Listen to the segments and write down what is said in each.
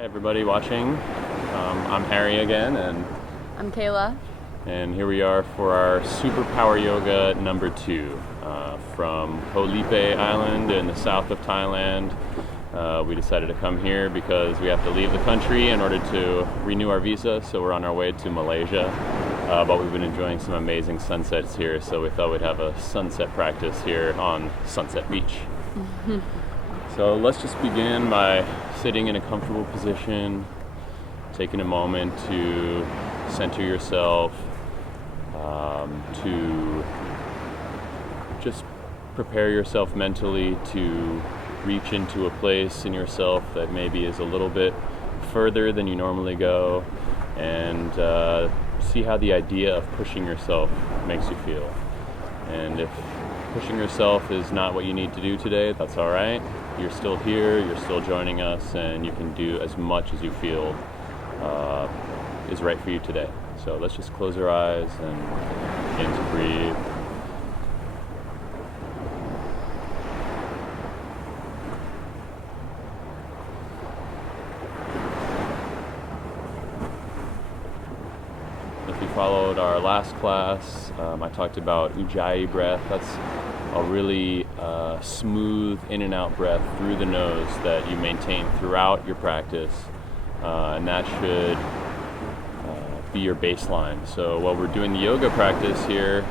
Hi everybody watching. I'm Harry again, and I'm Kayla. here we are for our Superpower Yoga number 2 from Koh Lipe Island in the south of Thailand. We decided to come here because we have to leave the country in order to renew our visa, so we're on our way to Malaysia. But we've been enjoying some amazing sunsets here, so we thought we'd have a sunset practice here on Sunset Beach. So let's just begin by sitting in a comfortable position, taking a moment to center yourself, to just prepare yourself mentally to reach into a place in yourself that maybe is a little bit further than you normally go, and see how the idea of pushing yourself makes you feel. And if pushing yourself is not what you need to do today, that's all right. You're still here, you're still joining us, and you can do as much as you feel is right for you today. So let's just close our eyes and begin to breathe. If you followed our last class, I talked about Ujjayi breath. That's a really smooth in and out breath through the nose that you maintain throughout your practice, and that should be your baseline. So while we're doing the yoga practice here,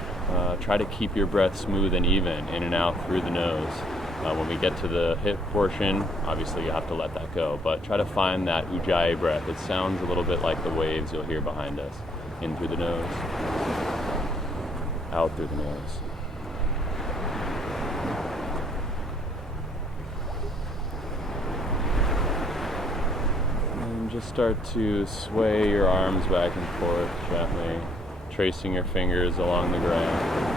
try to keep your breath smooth and even in and out through the nose. When we get to the hip portion, obviously you have to let that go, but try to find that Ujjayi breath. It sounds a little bit like the waves you'll hear behind us. In through the nose, out through the nose. And just start to sway your arms back and forth gently, tracing your fingers along the ground.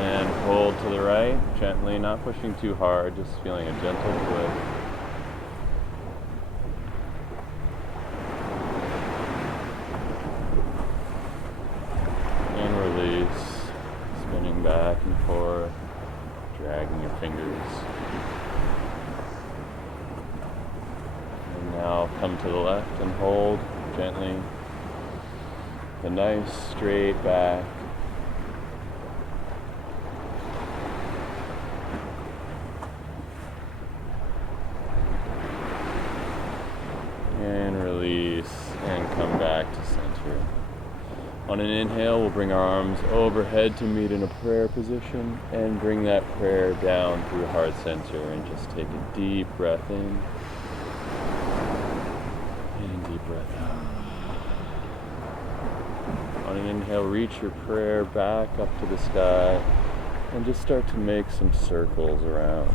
And hold to the right, gently, not pushing too hard, just feeling a gentle twist. And release, spinning back and forth, dragging your fingers. And now come to the left and hold gently. A nice straight back. And release, and come back to center. On an inhale, we'll bring our arms overhead to meet in a prayer position, and bring that prayer down through heart center, and just take a deep breath in, and deep breath out. On an inhale, reach your prayer back up to the sky, and just start to make some circles around.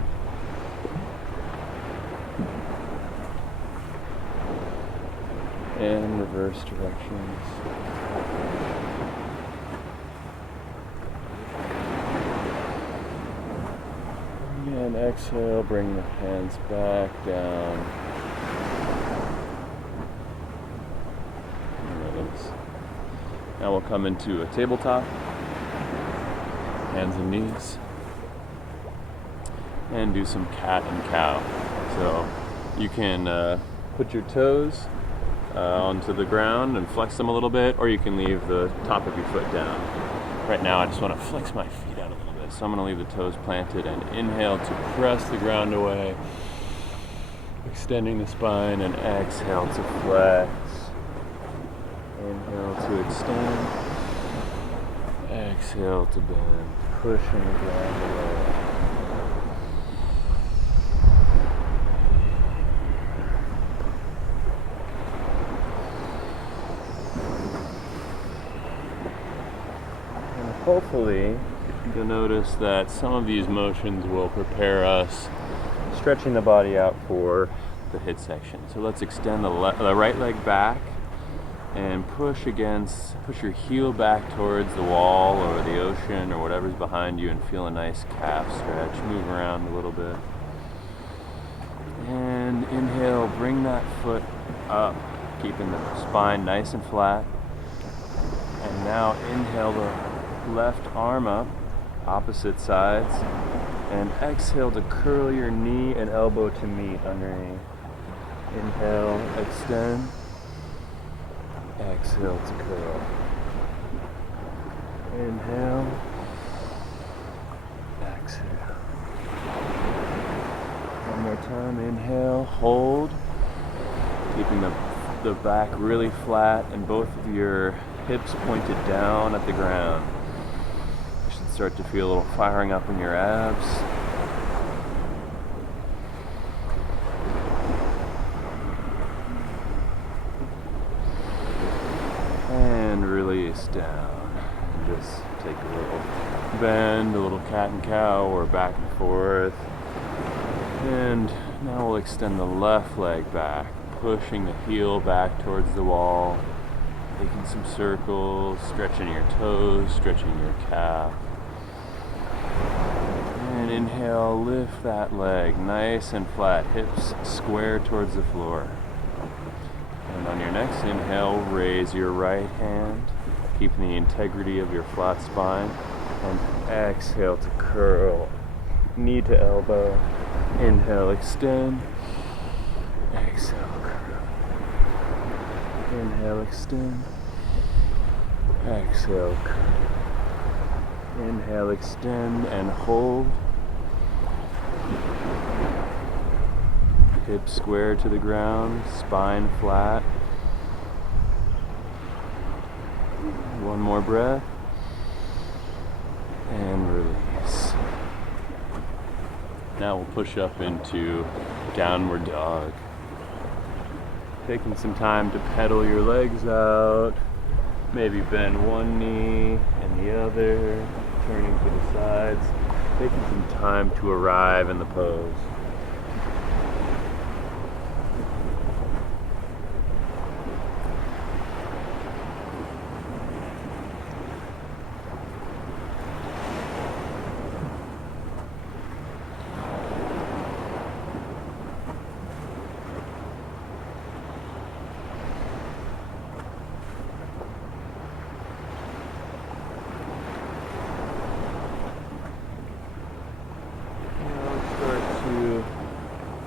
And reverse directions. And exhale, bring the hands back down. And release. Now we'll come into a tabletop, hands and knees, and do some cat and cow. So you can put your toes onto the ground and flex them a little bit, or you can leave the top of your foot down. Right now I just want to flex my feet out a little bit, so I'm going to leave the toes planted and inhale to press the ground away, extending the spine, and exhale to flex. Inhale to extend, exhale to bend, pushing the ground away. Hopefully, you'll notice that some of these motions will prepare us, stretching the body out for the hip section. So let's extend the right leg back and push your heel back towards the wall or the ocean or whatever's behind you, and feel a nice calf stretch. Move around a little bit. And inhale, bring that foot up, keeping the spine nice and flat. And now inhale the left arm up opposite sides. And exhale to curl your knee and elbow to meet underneath. Inhale, extend. Exhale to curl. Inhale. Exhale. One more time. Inhale, hold. Keeping the back really flat and both of your hips pointed down at the ground. You should start to feel a little firing up in your abs. And release down. And just take a little bend, a little cat and cow, or back and forth. And now we'll extend the left leg back, pushing the heel back towards the wall, making some circles, stretching your toes, stretching your calf. And inhale, lift that leg nice and flat, hips square towards the floor. And on your next inhale, raise your right hand, keeping the integrity of your flat spine. And exhale to curl, knee to elbow. Inhale, extend. Exhale, curl. Inhale, extend. Exhale, curl. Inhale, extend and hold. Hips square to the ground, spine flat. One more breath. And release. Now we'll push up into downward dog. Taking some time to pedal your legs out. Maybe bend one knee and the other, turning to the sides. Taking some time to arrive in the pose.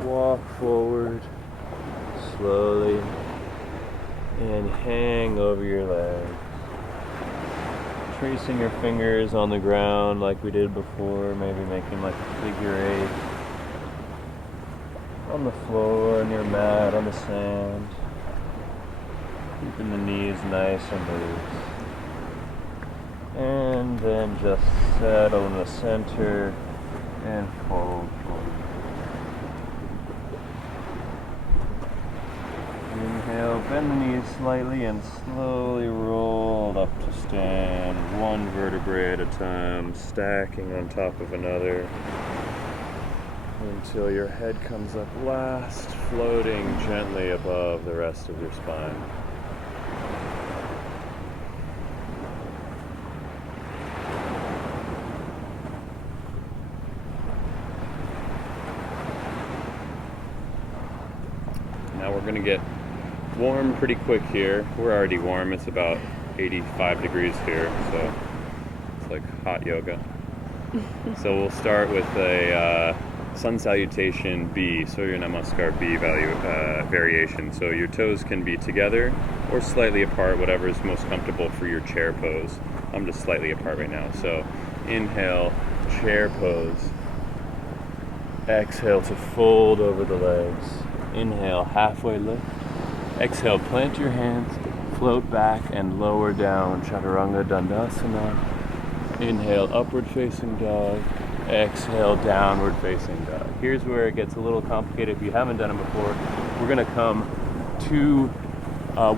Walk forward slowly and hang over your legs. Tracing your fingers on the ground like we did before, maybe making like a figure 8 on the floor, on your mat, on the sand. Keeping the knees nice and loose. And then just settle in the center and fold forward. Inhale, bend the knees slightly and slowly roll up to stand, one vertebrae at a time, stacking on top of another until your head comes up last, floating gently above the rest of your spine. Now we're going to get warm pretty quick here. We're already warm. It's about 85 degrees here, so it's like hot yoga. So we'll start with a sun salutation B, Surya Namaskar B variation. So your toes can be together or slightly apart, whatever is most comfortable for your chair pose. I'm just slightly apart right now. So inhale, chair pose. Exhale to fold over the legs. Inhale, halfway lift. Exhale, plant your hands, float back and lower down, Chaturanga Dandasana. Inhale, upward facing dog. Exhale, downward facing dog. Here's where it gets a little complicated if you haven't done it before. We're gonna come to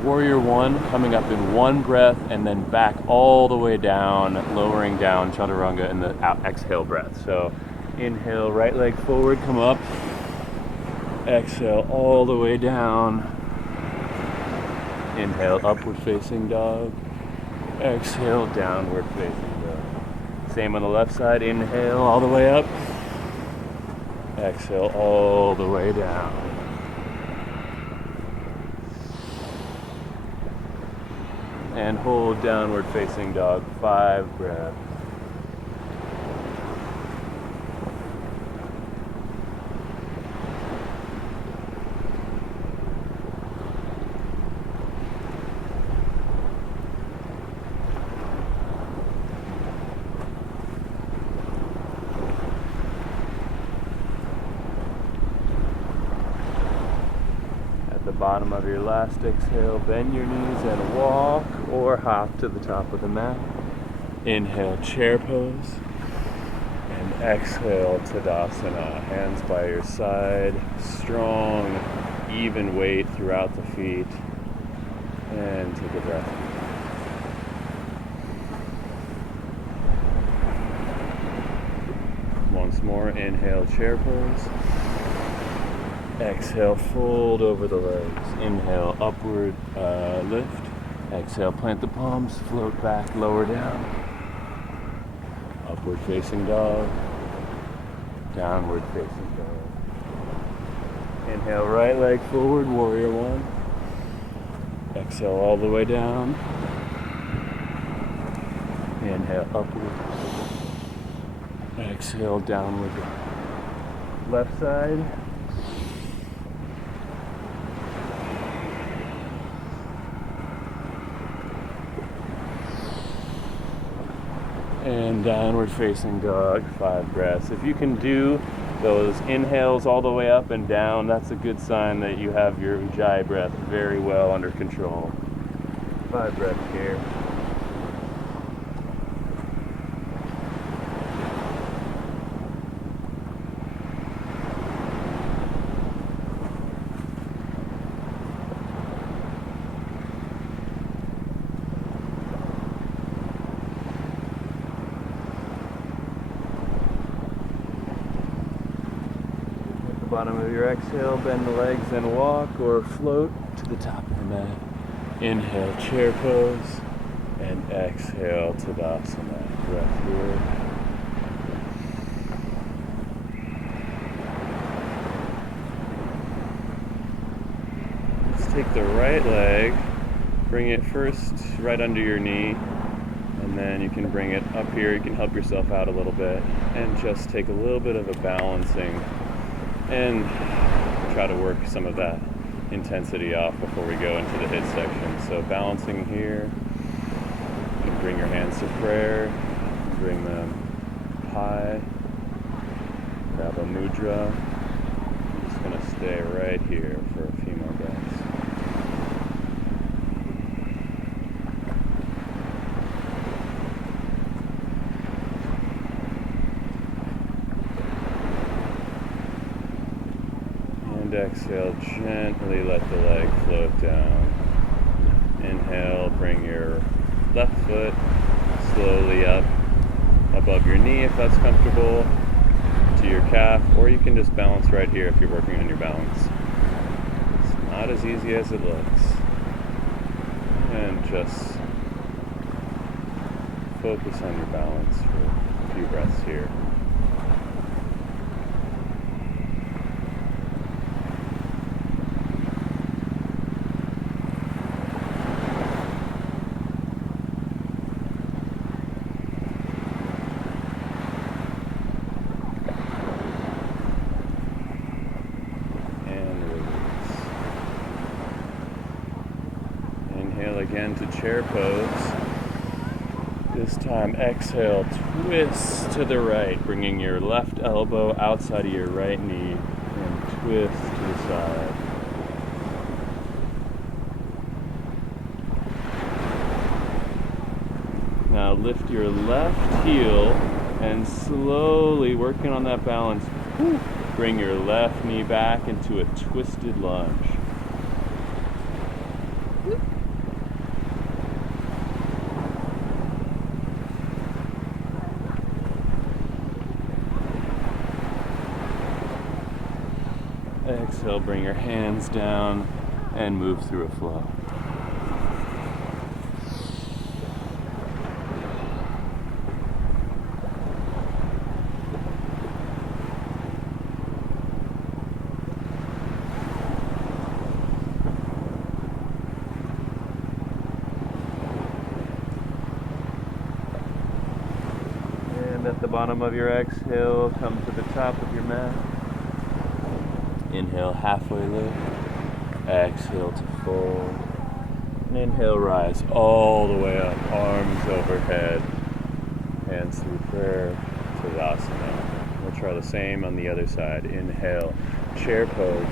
Warrior One, coming up in one breath and then back all the way down, lowering down Chaturanga in the exhale breath. So inhale, right leg forward, come up. Exhale, all the way down. Inhale, upward facing dog. Exhale, downward facing dog. Same on the left side. Inhale, all the way up. Exhale, all the way down. And hold downward facing dog, 5 breaths. bottom of your last exhale, bend your knees and walk or hop to the top of the mat. Inhale, chair pose. And exhale, Tadasana. Hands by your side. Strong, even weight throughout the feet. And take a breath. Once more, inhale, chair pose. Exhale, fold over the legs. Inhale, upward lift. Exhale, plant the palms, float back, lower down. Upward facing dog. Downward facing dog. Inhale, right leg forward, warrior one. Exhale all the way down. Inhale, upward. Exhale, downward dog. Left side. And downward facing dog, 5 breaths. If you can do those inhales all the way up and down, that's a good sign that you have your Ujjayi breath very well under control. 5 breaths here. Bottom of your exhale, bend the legs and walk or float to the top of the mat. Inhale, chair pose, and exhale, Tadasana. Breath here. Let's take the right leg, bring it first right under your knee, and then you can bring it up here. You can help yourself out a little bit, and just take a little bit of a balancing and try to work some of that intensity off before we go into the hit section. So balancing here, you can bring your hands to prayer, bring them high, grab a mudra. I'm just going to stay right here for a few more breaths. Exhale, gently let the leg float down. Inhale, bring your left foot slowly up above your knee if that's comfortable, to your calf, or you can just balance right here if you're working on your balance. It's not as easy as it looks. And just focus on your balance for a few breaths here. Again to chair pose. This time exhale, twist to the right, bringing your left elbow outside of your right knee and twist to the side. Now lift your left heel and slowly, working on that balance, bring your left knee back into a twisted lunge. Exhale, bring your hands down and move through a flow. And at the bottom of your exhale, come to the top of your mat. Inhale, halfway lift. Exhale to fold. And inhale, rise all the way up, arms overhead, hands through prayer, Tadasana. We'll try the same on the other side. Inhale, chair pose.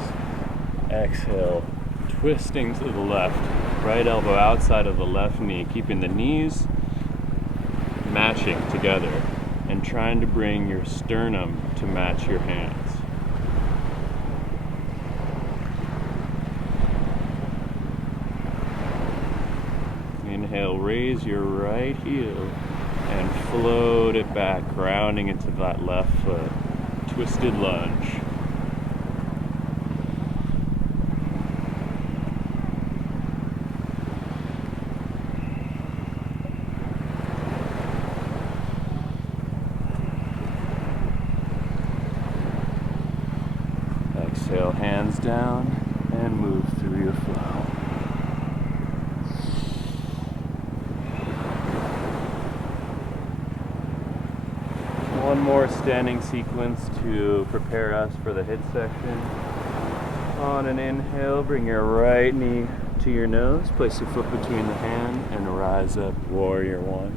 Exhale, twisting to the left. Right elbow outside of the left knee, keeping the knees matching together and trying to bring your sternum to match your hands. Inhale, raise your right heel and float it back, grounding into that left foot. Twisted lunge. Exhale, hands down, and move through your flow. One more standing sequence to prepare us for the hit section. On an inhale, bring your right knee to your nose, place your foot between the hand, and rise up, warrior one.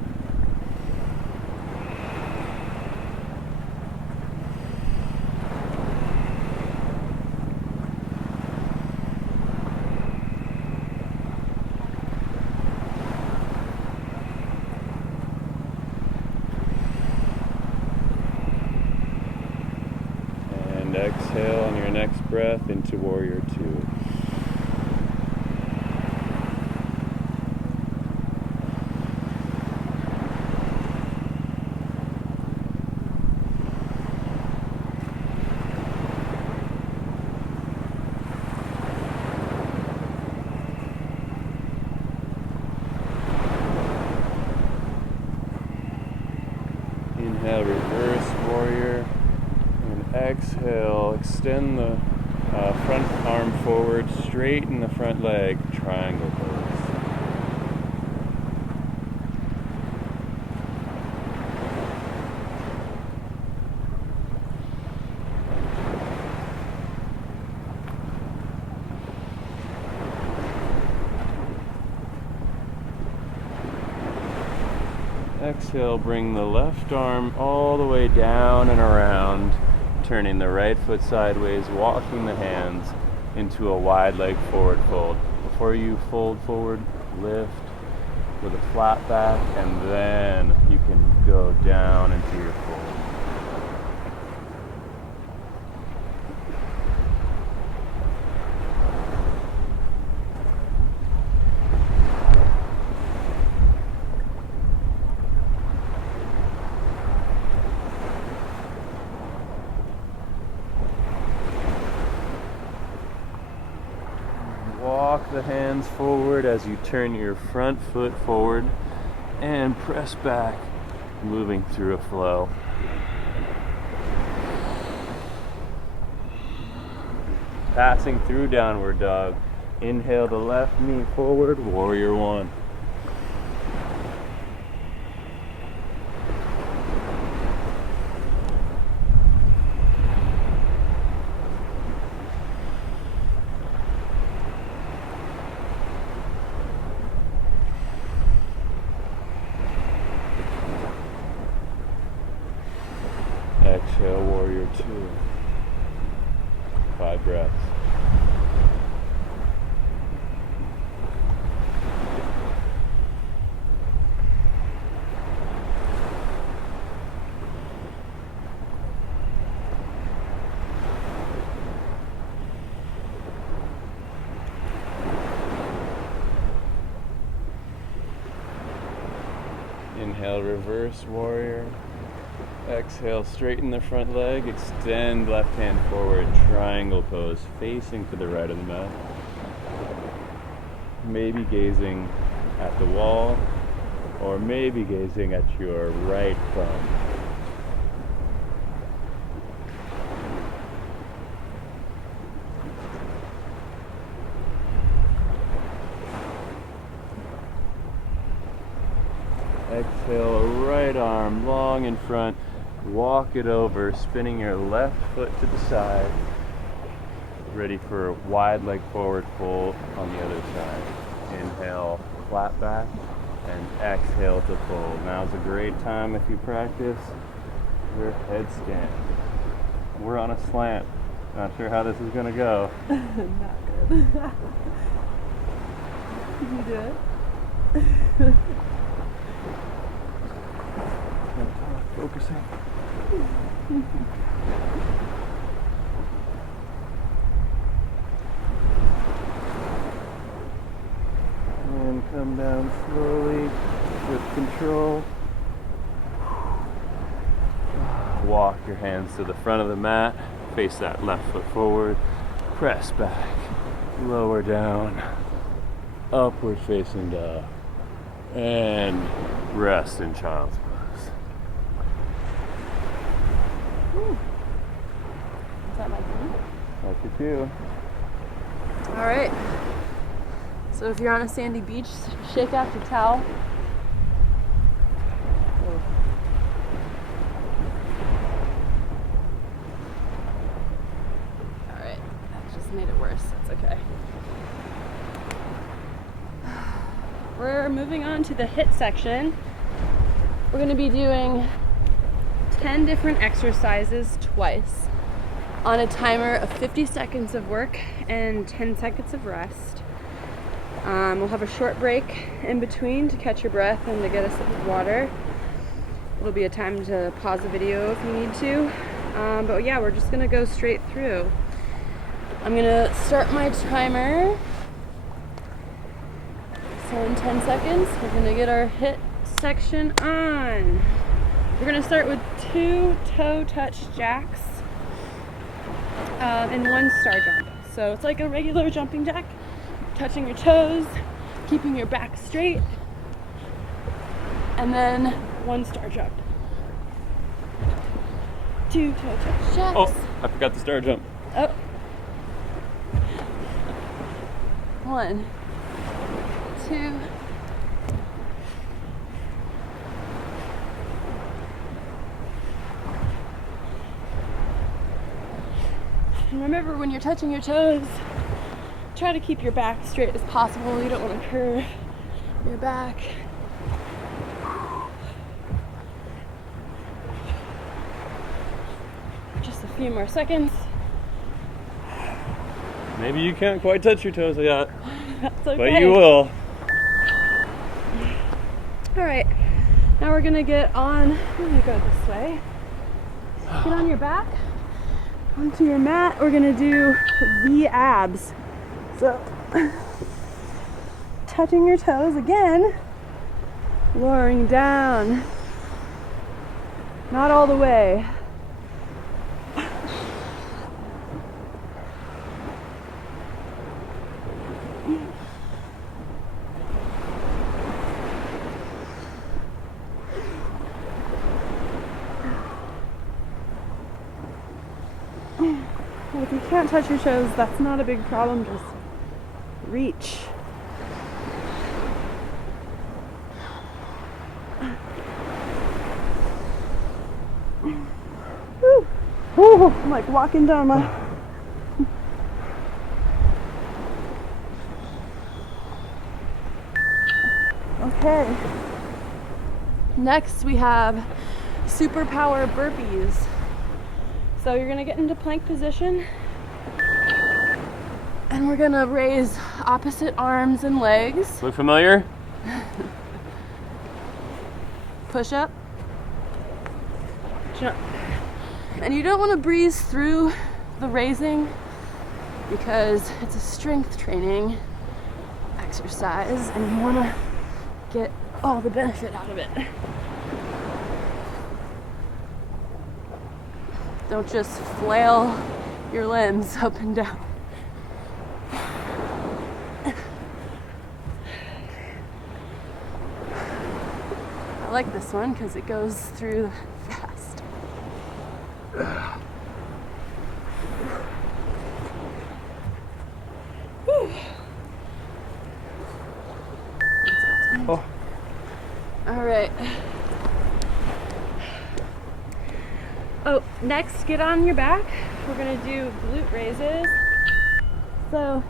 And exhale on your next breath into warrior two. Inhale, reverse warrior. Exhale, extend the front arm forward, straighten the front leg, triangle pose. Exhale, bring the left arm all the way down and around, turning the right foot sideways, walking the hands into a wide leg forward fold. Before you fold forward, lift with a flat back, and then you can go down into your fold. Walk the hands forward as you turn your front foot forward and press back, moving through a flow. Passing through downward dog. Inhale the left knee forward, warrior one. Exhale, warrior two. 5 breaths. Inhale, reverse warrior. Exhale, straighten the front leg, extend left hand forward, triangle pose, facing to the right of the mat. Maybe gazing at the wall, or maybe gazing at your right thumb. Exhale, right arm long in front. Walk it over, spinning your left foot to the side. Ready for a wide leg forward fold on the other side. Inhale, flat back, and exhale to fold. Now's a great time if you practice your headstand. We're on a slant. Not sure how this is going to go. Not good. You do it. Focusing. And come down slowly with control. Walk your hands to the front of the mat. Face that left foot forward. Press back. Lower down. Upward facing dog. And rest in child's pose. Is that my thing? Like it too. All right. So if you're on a sandy beach, shake out your towel. All right, that just made it worse. That's okay. We're moving on to the HIIT section. We're going to be doing 10 different exercises twice on a timer of 50 seconds of work and 10 seconds of rest. We'll have a short break in between to catch your breath and to get a sip of water. It'll be a time to pause the video if you need to. But yeah, we're just going to go straight through. I'm going to start my timer. So in 10 seconds, we're going to get our HIIT section on. We're going to start with 2 toe touch jacks and 1 star jump. So it's like a regular jumping jack, touching your toes, keeping your back straight, and then 1 star jump. 2 toe touch jacks. Oh, I forgot the star jump. Oh. 1, 2. And remember, when you're touching your toes, try to keep your back straight as possible. You don't want to curve your back. Just a few more seconds. Maybe you can't quite touch your toes yet. That's okay. But you will. All right, now we're gonna get on, I'm gonna go this way. Get on your back, onto your mat. We're gonna do the abs. So, touching your toes again, lowering down, not all the way. If you can't touch your toes, that's not a big problem. Just reach. Woo. Woo. I'm like walking down my... Okay. Next we have Superpower burpees. So you're gonna get into plank position and we're gonna raise opposite arms and legs. Look familiar? Push up, jump. And you don't wanna breeze through the raising because it's a strength training exercise and you wanna get all the benefit out of it. Don't just flail your limbs up and down. I like this one because it goes through fast. Whew. Oh. All right. Oh, next, get on your back. We're gonna do glute raises. So,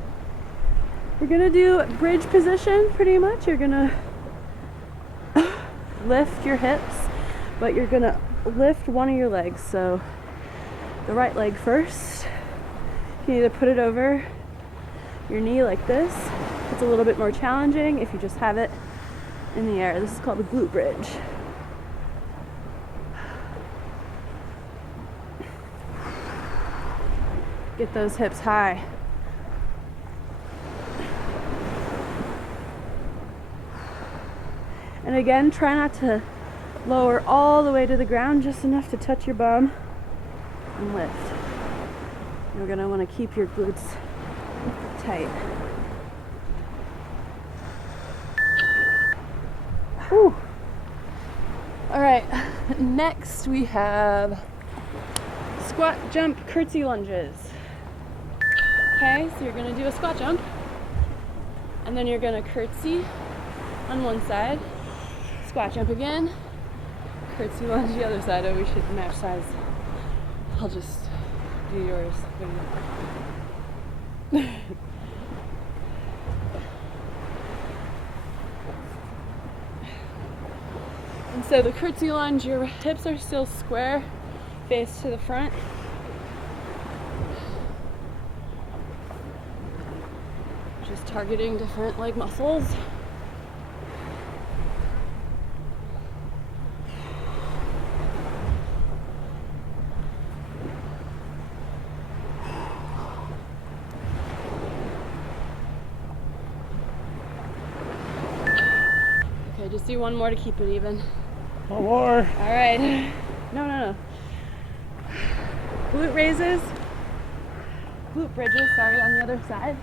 we're gonna do bridge position pretty much. You're gonna lift your hips, but you're gonna lift one of your legs. So, the right leg first. You can either put it over your knee like this. It's gets a little bit more challenging if you just have it in the air. This is called a glute bridge. Get those hips high. And again, try not to lower all the way to the ground, just enough to touch your bum and lift. You're gonna wanna keep your glutes tight. Whew. All right, next we have squat, jump, curtsy lunges. Okay, so you're gonna do a squat jump, and then you're gonna curtsy on one side, squat jump again, curtsy lunge the other side. Oh, we should match size. I'll just do yours. And so the curtsy lunge, your hips are still square, face to the front. Just targeting different leg muscles. Okay, just do one more to keep it even. One more. All right. No. Glute raises. Glute bridges, sorry, on the other side.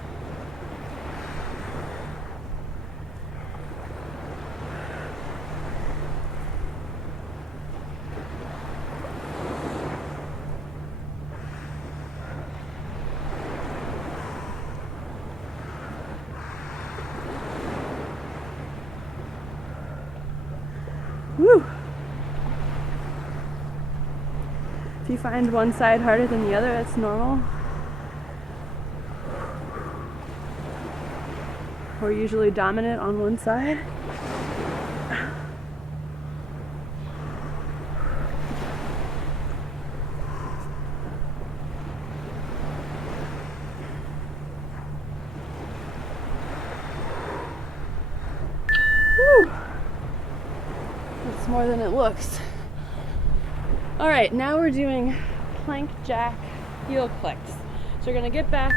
Woo! If you find one side harder than the other, that's normal. We're usually dominant on one side. Woo! That's more than it looks. All right, now we're doing plank jack heel clicks. So we're gonna get back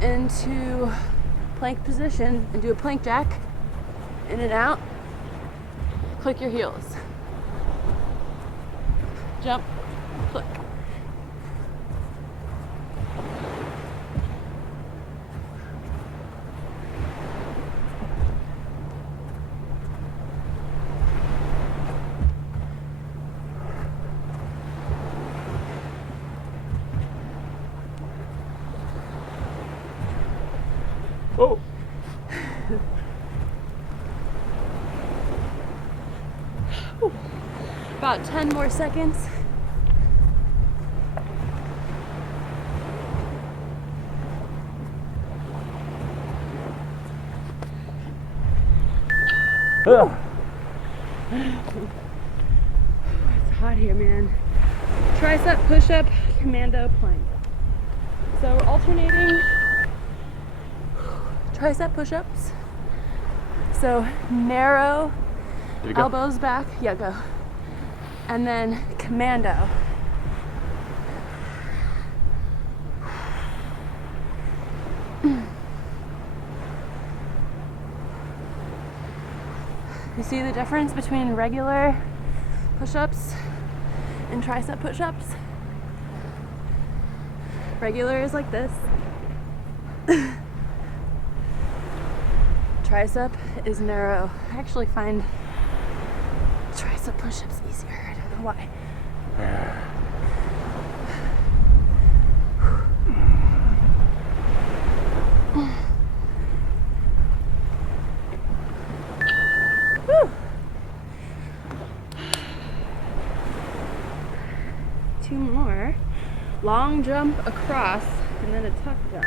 into plank position and do a plank jack, in and out, click your heels. Jump, click. Oh. About 10 more seconds. It's hot here, man. Tricep push-up, commando plank. So we're alternating tricep push-ups. So narrow, elbows back, yeah, go. And then commando. You see the difference between regular push-ups and tricep push-ups? Regular is like this. Tricep is narrow. I actually find tricep push-ups easier. I don't know why. Whew. 2 more. Long jump across and then a tuck jump.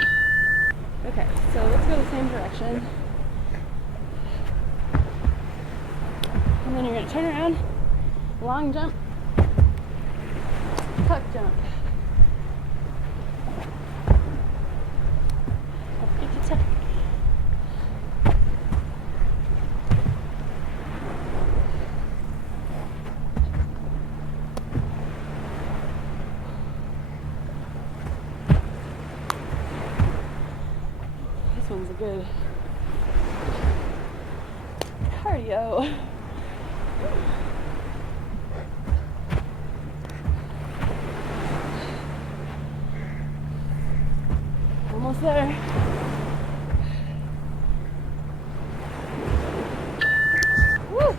Okay, so let's go the same direction. And then you're going to turn around, long jump, tuck jump. Get to tuck. good cardio. Almost there. Woo!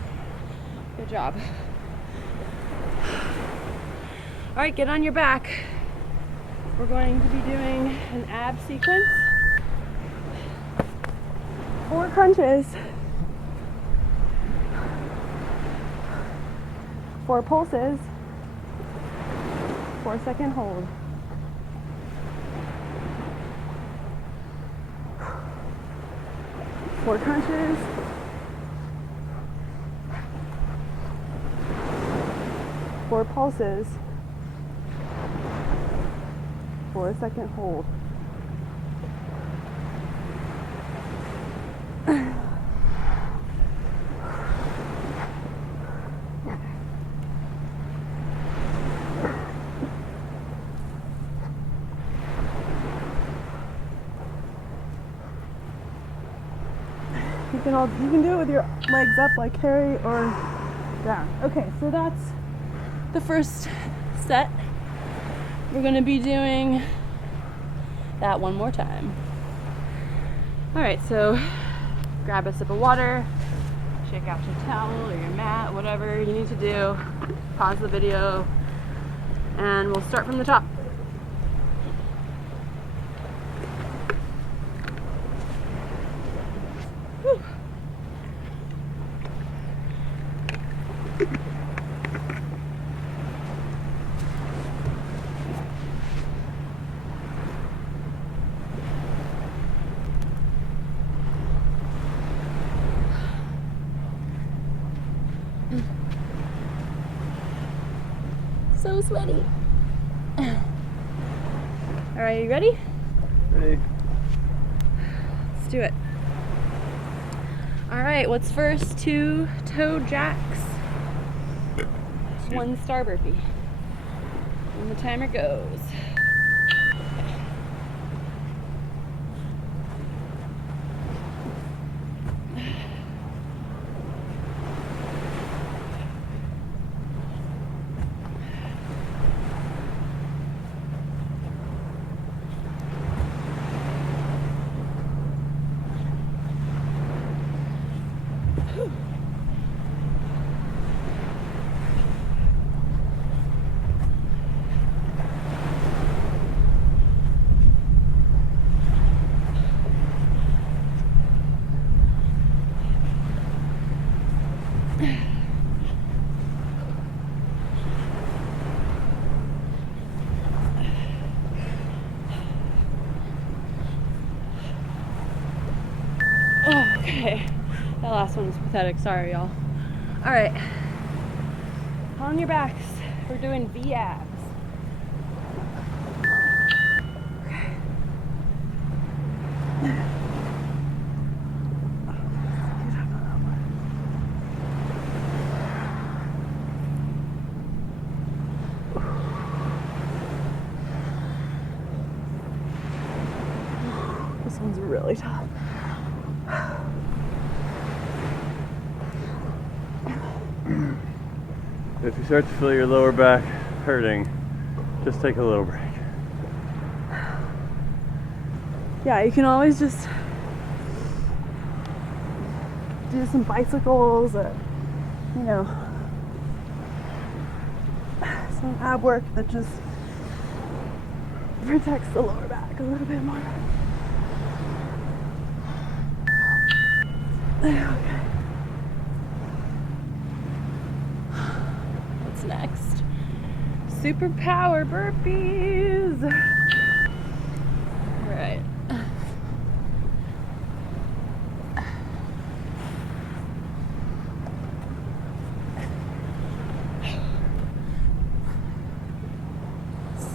Good job. All right, get on your back. We're going to be doing an ab sequence. 4 crunches. 4 pulses. 4-second hold. Four crunches. 4 pulses. 4-second hold. You can do it with your legs up like carry or down. Okay, so that's the first set. We're going to be doing that one more time. All right, so grab a sip of water, shake out your towel or your mat, whatever you need to do. Pause the video, and we'll start from the top. Whew. So sweaty. All right, you ready? Ready. Let's do it. All right, what's first? 2 toe jacks. 1 star burpee. And the timer goes. Okay, that last one was pathetic. Sorry, y'all. All right, on your backs, we're doing V-abs. This one's really tough. If you start to feel your lower back hurting, just take a little break. Yeah, you can always just do some bicycles or, you know, some ab work that just protects the lower back a little bit more. Okay. What's next? Superpower burpees. All right.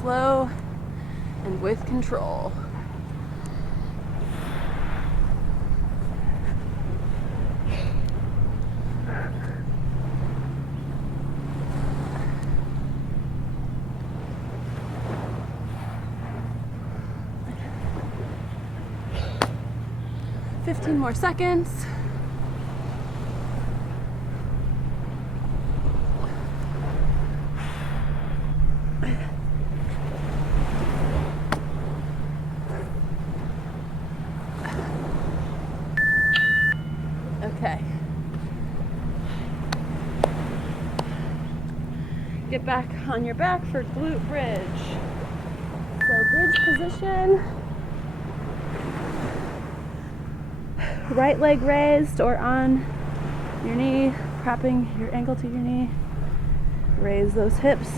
Slow and with control. 15 more seconds. Okay. Get back on your back for glute bridge. So bridge position. Right leg raised or on your knee, propping your ankle to your knee. Raise those hips.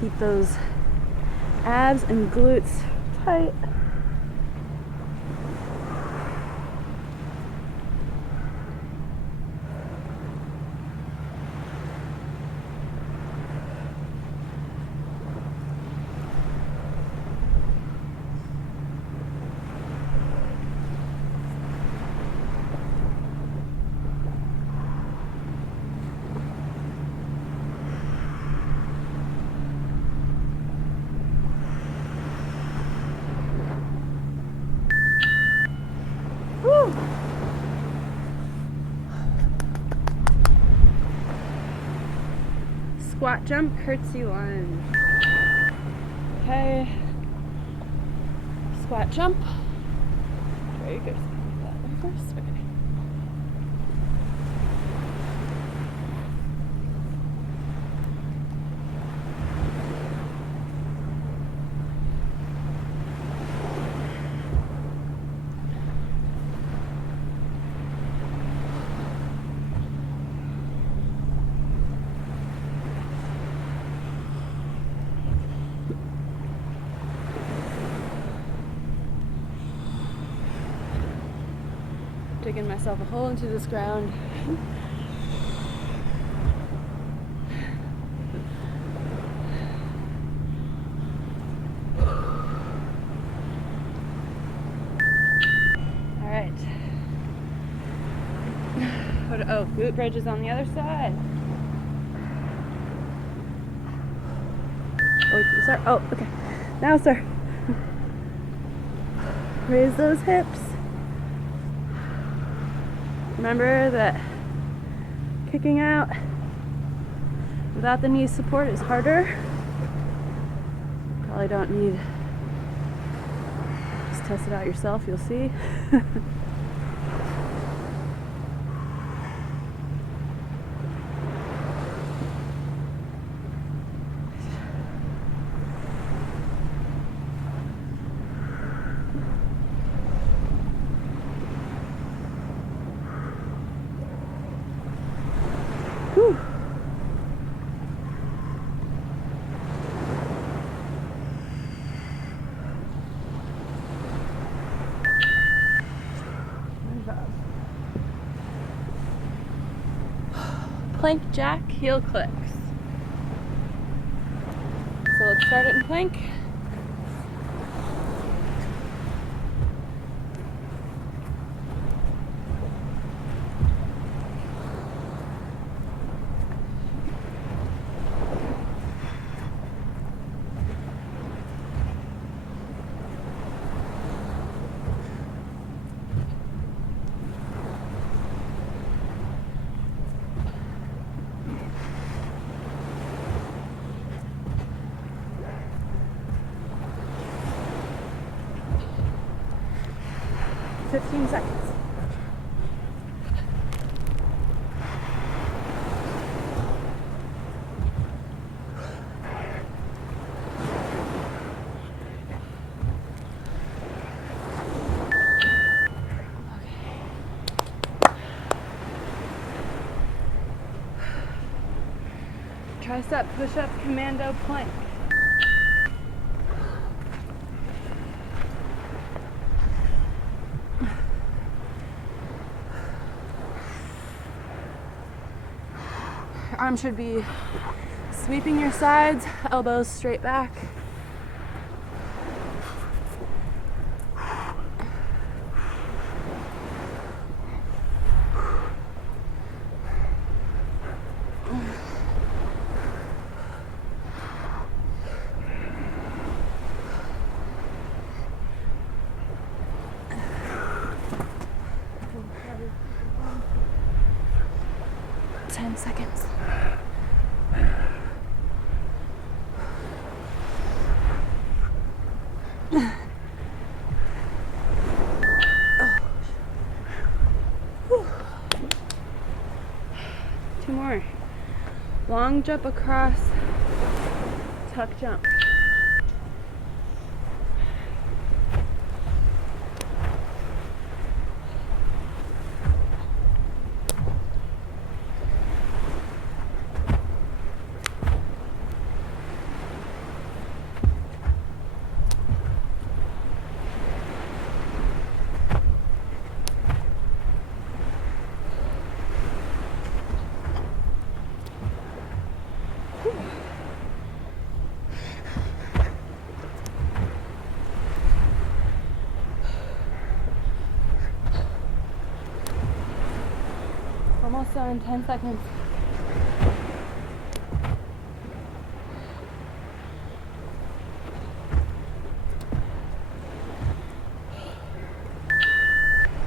Keep those abs and glutes tight. Woo. Squat jump, curtsy lunge. Okay. Squat jump. Very good. That one first. Okay. Digging myself a hole into this ground. All right. Oh, glute bridge is on the other side. Oh, sorry. Oh, okay. Now, sir. Raise those hips. Remember that kicking out without the knee support is harder. Probably don't need, just test it out yourself, you'll see. Whew. Plank jack, heel clicks. So let's start it in plank. Fifteen seconds. Tricep push-up commando plank. Arms should be sweeping your sides, elbows straight back. seconds. Two more. Long jump across, tuck jump. Almost done, 10 seconds.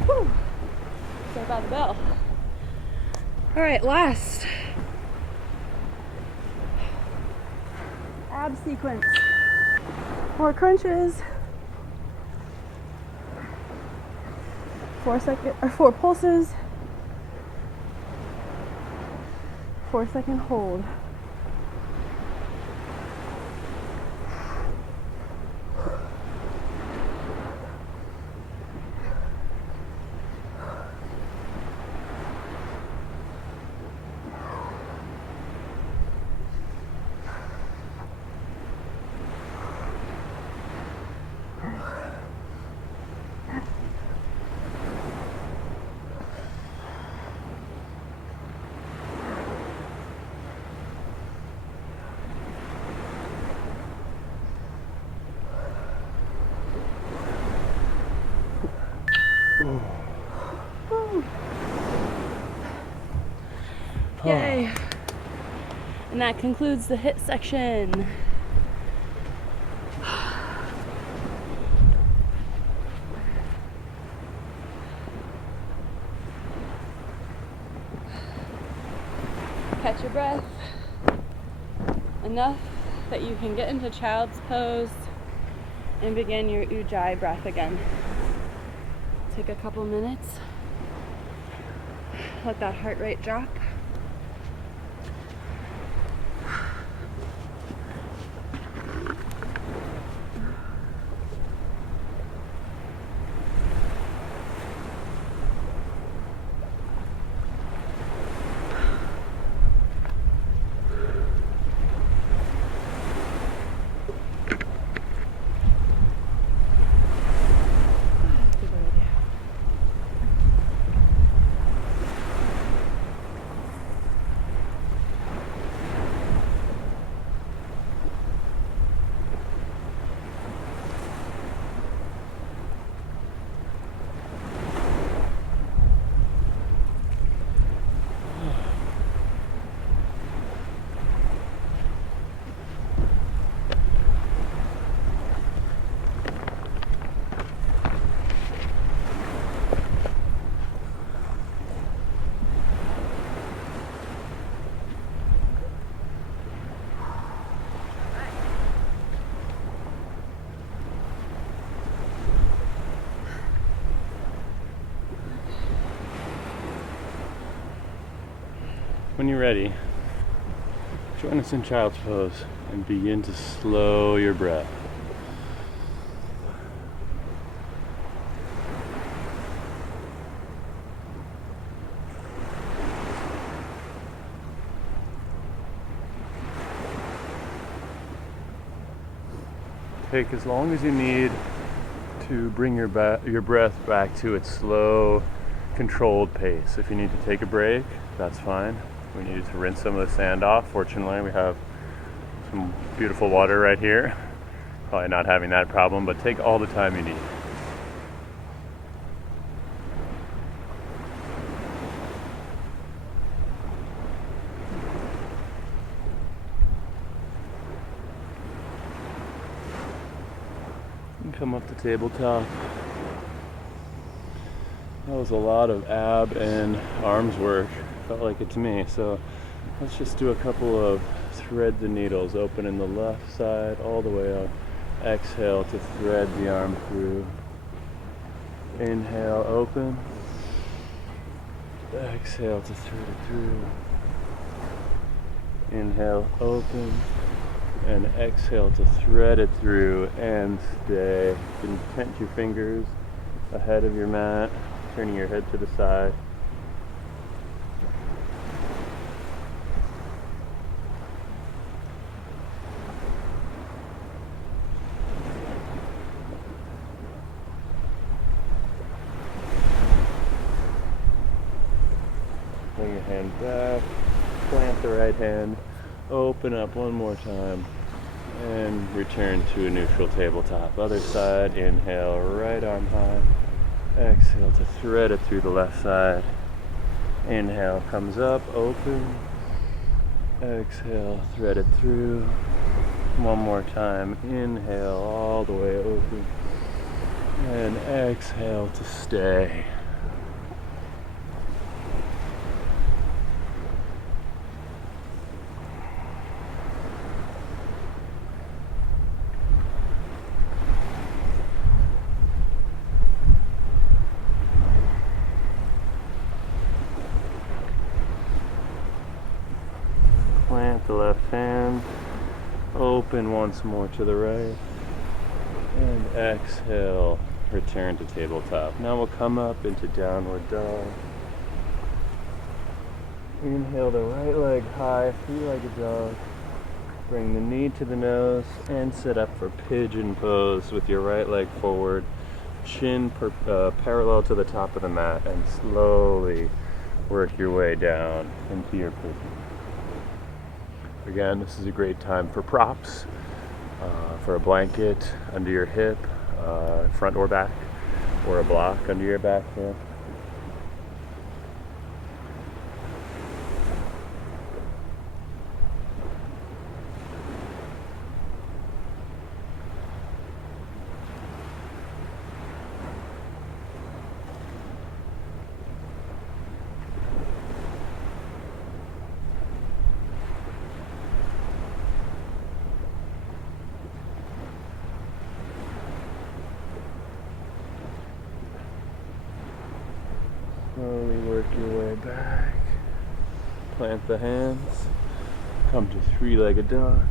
Whew. Sorry about the bell. All right, last. Ab sequence. 4 crunches. 4 pulses. 4-second hold. Yay. And that concludes the HIIT section. Catch your breath enough that you can get into child's pose and begin your ujjayi breath again. Take a couple minutes. Let that heart rate drop. When you're ready, join us in child's pose and begin to slow your breath. Take as long as you need to bring your breath back to its slow, controlled pace. If you need to take a break, that's fine. We need to rinse some of the sand off. Fortunately, we have some beautiful water right here. Probably not having that problem, but take all the time you need. And come up to tabletop. That was a lot of ab and arms work. Felt like it to me. So Let's just do a couple of thread the needles. Open in the left side all the way up. Exhale to thread the arm through. Inhale, open. Exhale to thread it through. Inhale, open. And exhale to thread it through and stay. You can tent your fingers ahead of your mat, turning your head to the side. Bring your hand back, plant the right hand, open up one more time, and return to a neutral tabletop. Other side, inhale, right arm high. Exhale to thread it through the left side. Inhale, comes up, open. Exhale, thread it through. One more time, inhale, all the way open. And exhale to stay. Plant the left hand, open once more to the right, and exhale, return to tabletop. Now we'll come up into downward dog. Inhale the right leg high, three-legged dog. Bring the knee to the nose and sit up for pigeon pose with your right leg forward, chin parallel to the top of the mat, and slowly work your way down into your pigeon. Again, this is a great time for props, for a blanket under your hip, front or back, or a block under your back here. Slowly work your way back. Plant the hands. Come to three-legged dog.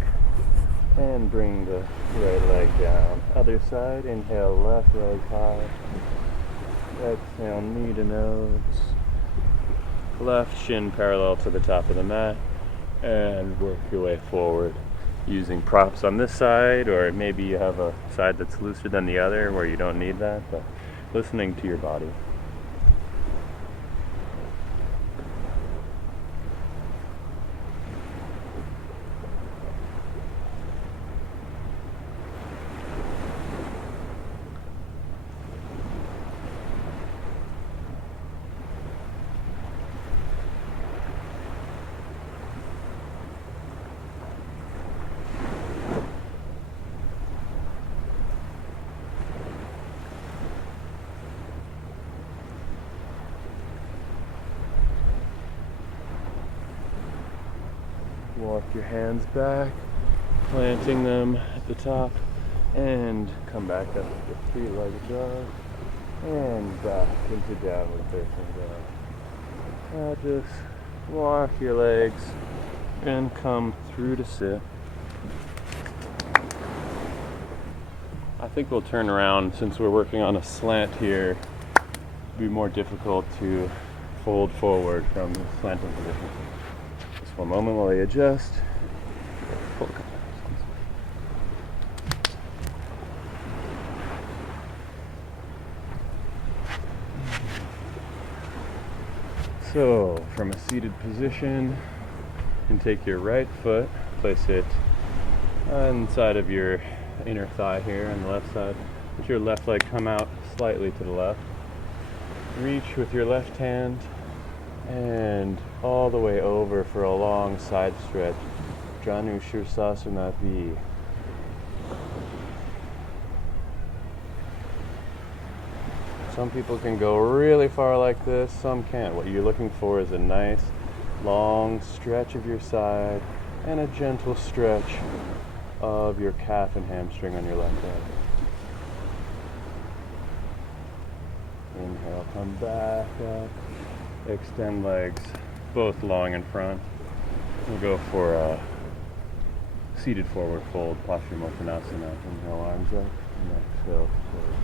And bring the right leg down. Other side. Inhale, left leg high. Exhale, knee to nose. Left shin parallel to the top of the mat. And work your way forward using props on this side, or maybe you have a side that's looser than the other where you don't need that, but listening to your body. Walk your hands back, planting them at the top, and come back up to the three-legged dog, and back into downward facing dog. Now just walk your legs and come through to sit. I think we'll turn around since we're working on a slant here. It'll be more difficult to fold forward from the slanting position. Just one moment while I adjust. So, from a seated position, you can take your right foot, place it inside of your inner thigh here on the left side. Let your left leg come out slightly to the left. Reach with your left hand and all the way over for a long side stretch. Janu Shirsasana V. Some people can go really far like this, some can't. What you're looking for is a nice Long stretch of your side and a gentle stretch of your calf and hamstring on your left leg. Inhale, come back up. Extend legs, both long in front. We'll go for a seated forward fold, Paschimottanasana. Inhale, arms up, and exhale, forward.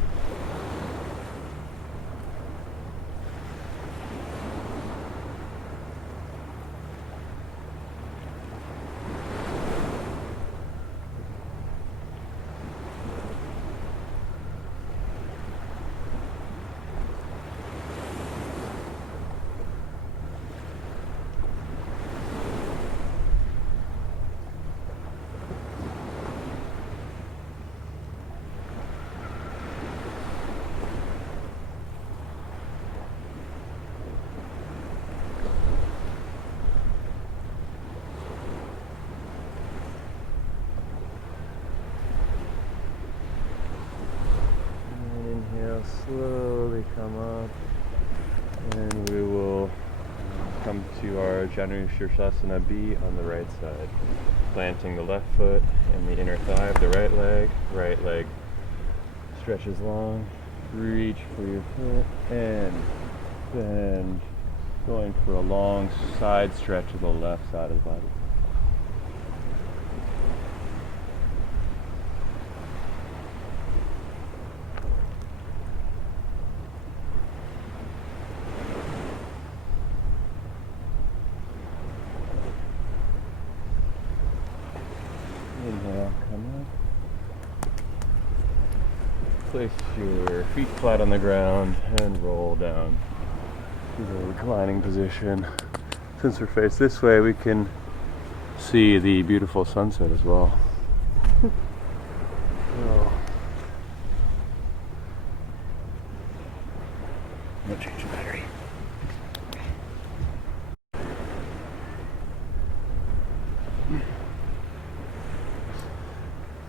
Slowly come up, and we will come to our Janu Shirshasana B on the right side, planting the left foot and the inner thigh of the right leg. Right leg stretches long, reach for your foot, and then going for a long side stretch of the left side of the body. Inhale, come up. Place your feet flat on the ground and roll down to the reclining position. Since we're faced this way, we can see the beautiful sunset as well. So, I'm gonna change the battery.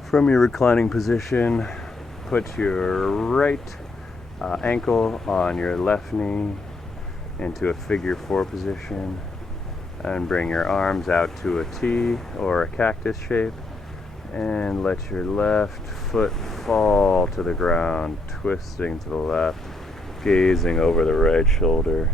From your reclining position, put your right ankle on your left knee into a figure 4 position, and bring your arms out to a T or a cactus shape, and let your left foot fall to the ground, twisting to the left, gazing over the right shoulder.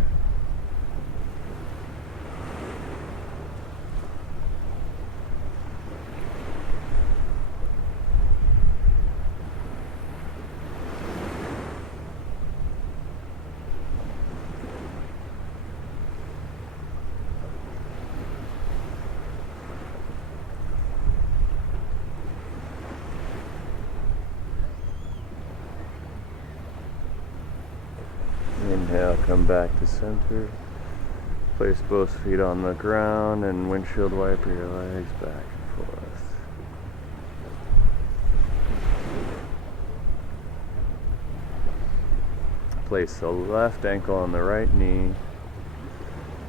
Inhale, come back to center. Place both feet on the ground and windshield wiper your legs back and forth. Place the left ankle on the right knee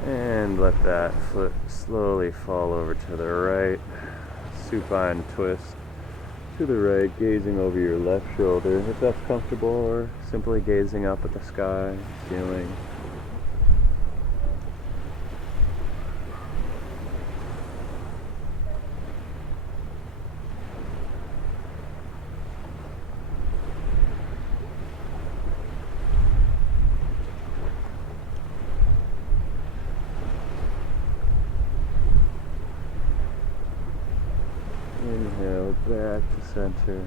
and let that foot slowly fall over to the right. Supine twist to the right, gazing over your left shoulder if that's comfortable, or simply gazing up at the sky, ceiling. Inhale, back to center.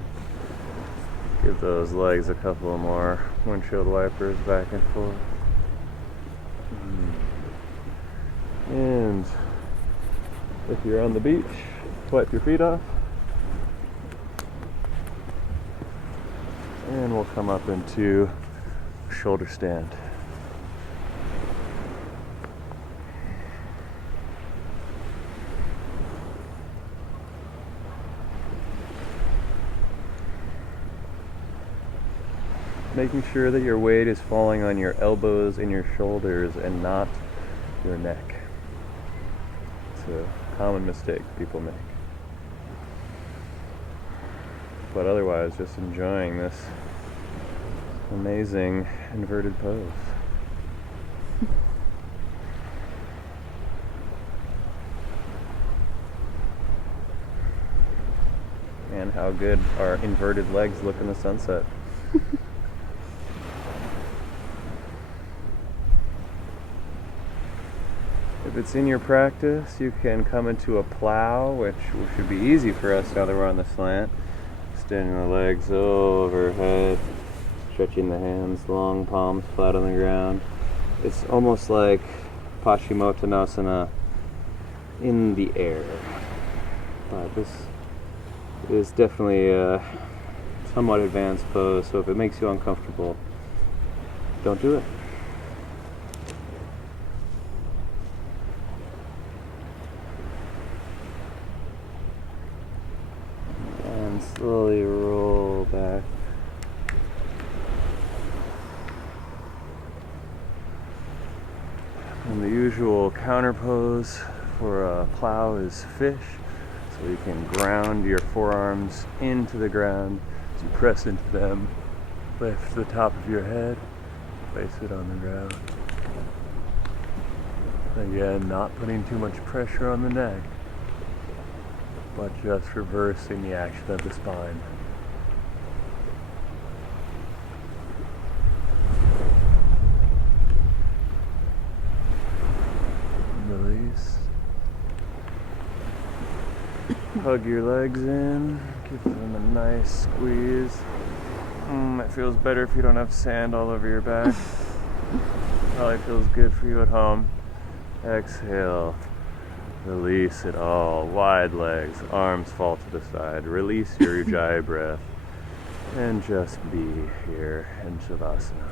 Give those legs a couple more windshield wipers back and forth. And if you're on the beach, wipe your feet off. And we'll come up into shoulder stand. Making sure that your weight is falling on your elbows and your shoulders and not your neck. It's a common mistake people make. But otherwise, just enjoying this amazing inverted pose. and how good our inverted legs look in the sunset. If it's in your practice, you can come into a plow, which should be easy for us now that we're on the slant. Extending the legs overhead, stretching the hands, long palms flat on the ground. It's almost like Paschimottanasana in the air. But this is definitely a somewhat advanced pose, so if it makes you uncomfortable, don't do it. And slowly roll back. And the usual counter pose for a plow is fish. So you can ground your forearms into the ground as you press into them. Lift the top of your head, place it on the ground. Again, not putting too much pressure on the neck, but just reversing the action of the spine. Release. Hug your legs in, give them a nice squeeze. It feels better if you don't have sand all over your back. Probably feels good for you at home. Exhale. Release it all. Wide legs, arms fall to the side. Release your Ujjayi breath. And just be here in Shavasana.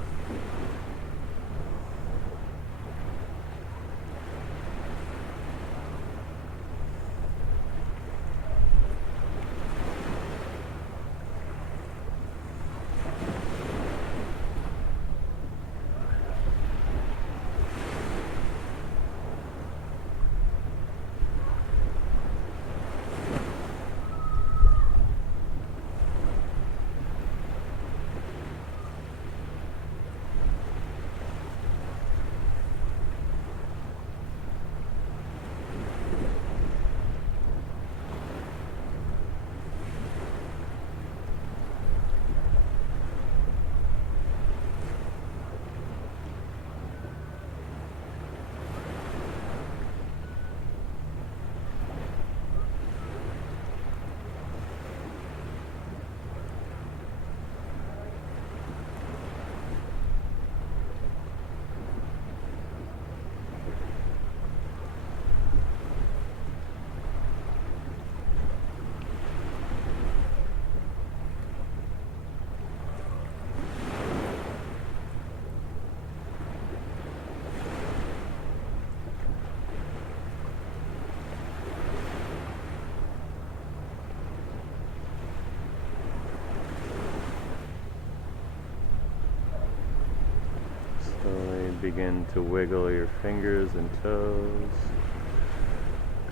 Slowly begin to wiggle your fingers and toes.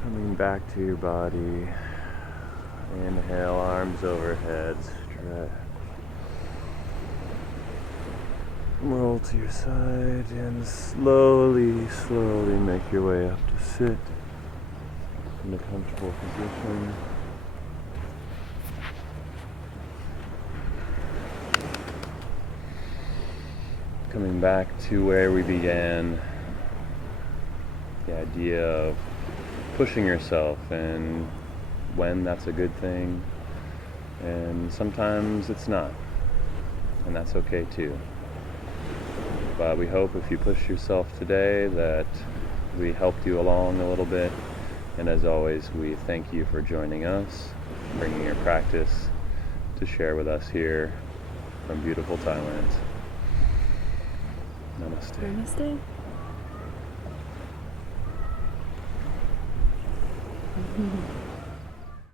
Coming back to your body. Inhale, arms overhead, stretch. Roll to your side and slowly make your way up to sit in a comfortable position. Coming back to where we began, the idea of pushing yourself and when that's a good thing, and sometimes it's not, and that's okay too. But we hope if you push yourself today that we helped you along a little bit, and as always, we thank you for joining us, bringing your practice to share with us here from beautiful Thailand. Namaste. Namaste.